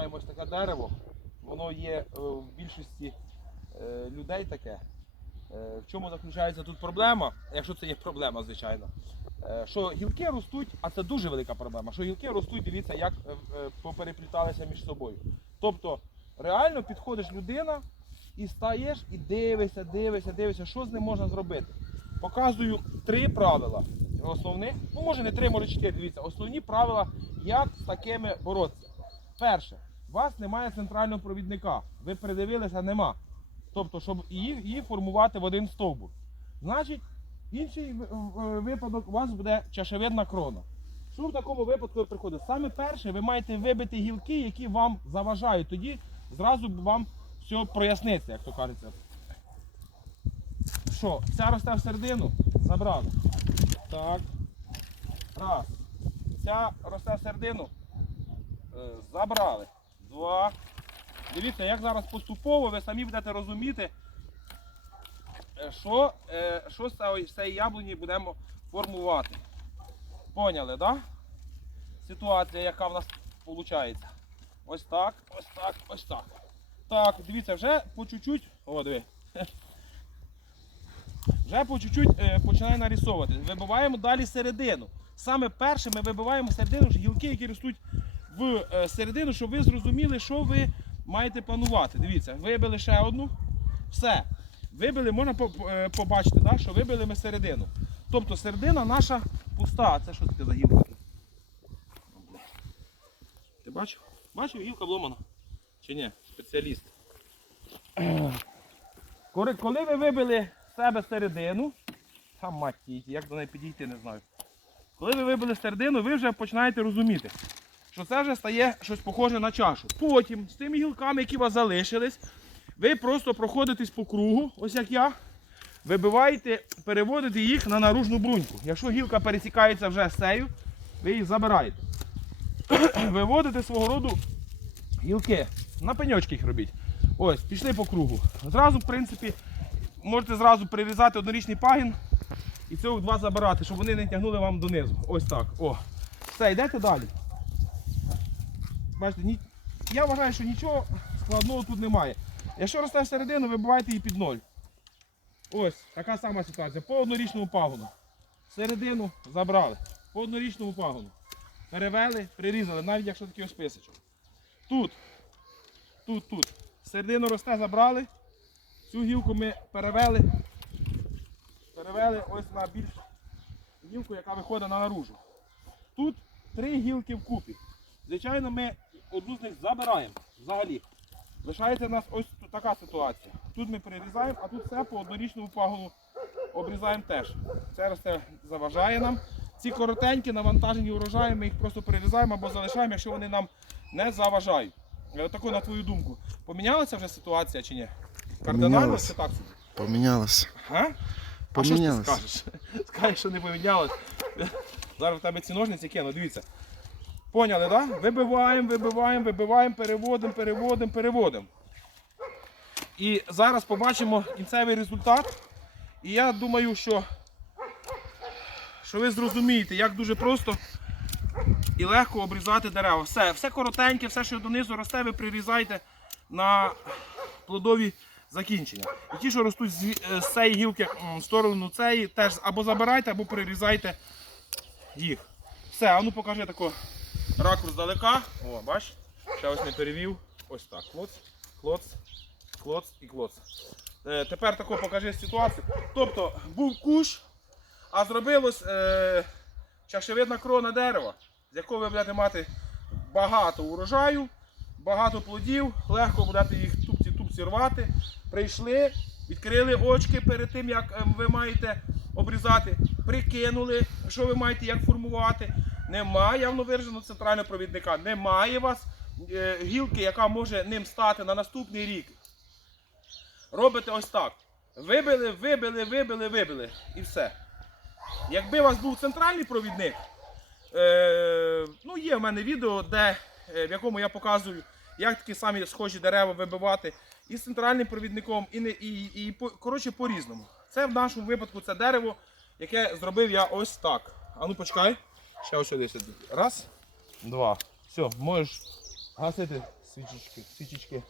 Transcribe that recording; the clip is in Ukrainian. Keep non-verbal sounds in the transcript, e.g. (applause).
маємо ось таке дерево. Воно є е, в більшості е, людей таке. Е, В чому заключається тут проблема, якщо це є проблема, звичайно. Що гілки ростуть, а це дуже велика проблема. Що гілки ростуть, дивіться, як поперепліталися між собою. Тобто, реально підходиш людина і стаєш і дивишся, дивишся, дивишся, що з ним можна зробити. Показую три правила. Основних, ну може не три, може чотири. Дивіться, основні правила, як з такими боротися. Перше, у вас немає центрального провідника. Ви придивилися, нема. Тобто, щоб її, її формувати в один стовбур. Значить, інший випадок у вас буде чашевидна крона. Що в такому випадку приходить? Саме перше, ви маєте вибити гілки, які вам заважають. Тоді зразу вам все проясниться, як то кажеться. Що, ця росте в середину? Забрали. Так. Раз. Ця росте в середину. Е, Забрали. Два. Дивіться, як зараз поступово ви самі будете розуміти, е, що, е, що з цієї- яблуні будемо формувати. Поняли, так? Да? Ситуація, яка в нас виходить. Ось так, ось так, ось так. Так, дивіться, вже по чуть-чуть. О, диви. Вже по чуть-чуть е, починає нарисовувати. Вибиваємо далі середину. Саме перше ми вибиваємо середину, гілки, які ростуть в е, середину, щоб ви зрозуміли, що ви маєте планувати. Дивіться, вибили ще одну. Все. Вибили, можна е, побачити, да, що вибили ми середину. Тобто середина наша пуста. А це що таке за гілка? Ти бачив? Бачив, гілка вломана. Чи ні? Спеціаліст. Коли, ви вибили себе середину, там мать як до неї підійти, не знаю. Коли ви вибили середину, ви вже починаєте розуміти, що це вже стає щось похоже на чашу. Потім з тими гілками, які у вас залишились, ви просто проходитесь по кругу, ось як я, вибиваєте, переводите їх на наружну бруньку. Якщо гілка пересікається вже з цею, ви їх забираєте. (coughs) Виводите свого роду гілки. На пеньочки їх робіть. Ось, пішли по кругу. Зразу, в принципі, можете зразу прирізати однорічний пагін і цього два забирати, щоб вони не тягнули вам донизу. Ось так. О. Все, йдете далі. Бачите, ні... я вважаю, що нічого складного тут немає. Якщо росте всередину, вибивайте її під ноль. Ось, така сама ситуація. По однорічному пагону. Середину забрали. По однорічному пагону. Перевели, прирізали, навіть якщо такий ось писочок. Тут, тут, тут. Середину росте, забрали. Цю гілку ми перевели. Перевели ось на більш гілку, яка виходить на наружу. Тут три гілки вкупі. Звичайно, ми одну з них забираємо взагалі. Лишається в нас ось тут така ситуація. Тут ми перерізаємо, а тут все по однорічному пагону обрізаємо теж. Це росте заважає нам. Ці коротенькі навантажені урожаї, ми їх просто перерізаємо або залишаємо, якщо вони нам не заважають. Отаку, на твою думку, помінялася вже ситуація чи ні? Кардинально чи так собі? Помінялося. А? А що ж ти скажеш? (laughs) Скажеш, що не помінялось. (laughs) Зараз в тебе ці ножниці кину, дивіться. Поняли, так? Да? Вибиваємо, вибиваємо, вибиваємо, переводимо, переводимо, переводимо. І зараз побачимо кінцевий результат. І я думаю, що, що ви зрозумієте, як дуже просто і легко обрізати дерева. Все, все коротеньке, все, що донизу росте, ви прирізайте на плодові закінчення. І ті, що ростуть з, е, цієї гілки в сторону цієї, теж або забирайте, або прирізайте їх. Все, а ну покажи тако ракурс далека. О, бач, ще ось не перевів. Ось так. Клоц, клоц, клоц і клоц. Е, тепер тако покажи ситуацію. Тобто був кущ, а зробилось е, чашевидна крона дерева, з якого ви будете мати багато урожаю, багато плодів, легко будете їх тупці-тупці рвати. Прийшли, відкрили очки перед тим, як е, ви маєте обрізати, прикинули, що ви маєте як формувати. Немає явно вираженого центрального провідника, немає у вас е, гілки, яка може ним стати на наступний рік. Робите ось так. Вибили, вибили, вибили, вибили. І все. Якби у вас був центральний провідник, е, ну є в мене відео, де, е, в якому я показую, як такі самі схожі дерева вибивати і з центральним провідником, і, не, і, і по- коротше по-різному. Це в нашому випадку це дерево, яке зробив я ось так. А ну почекай. Ще ось сюди. Раз, два. Все, можеш гасити свічечки, свічечки.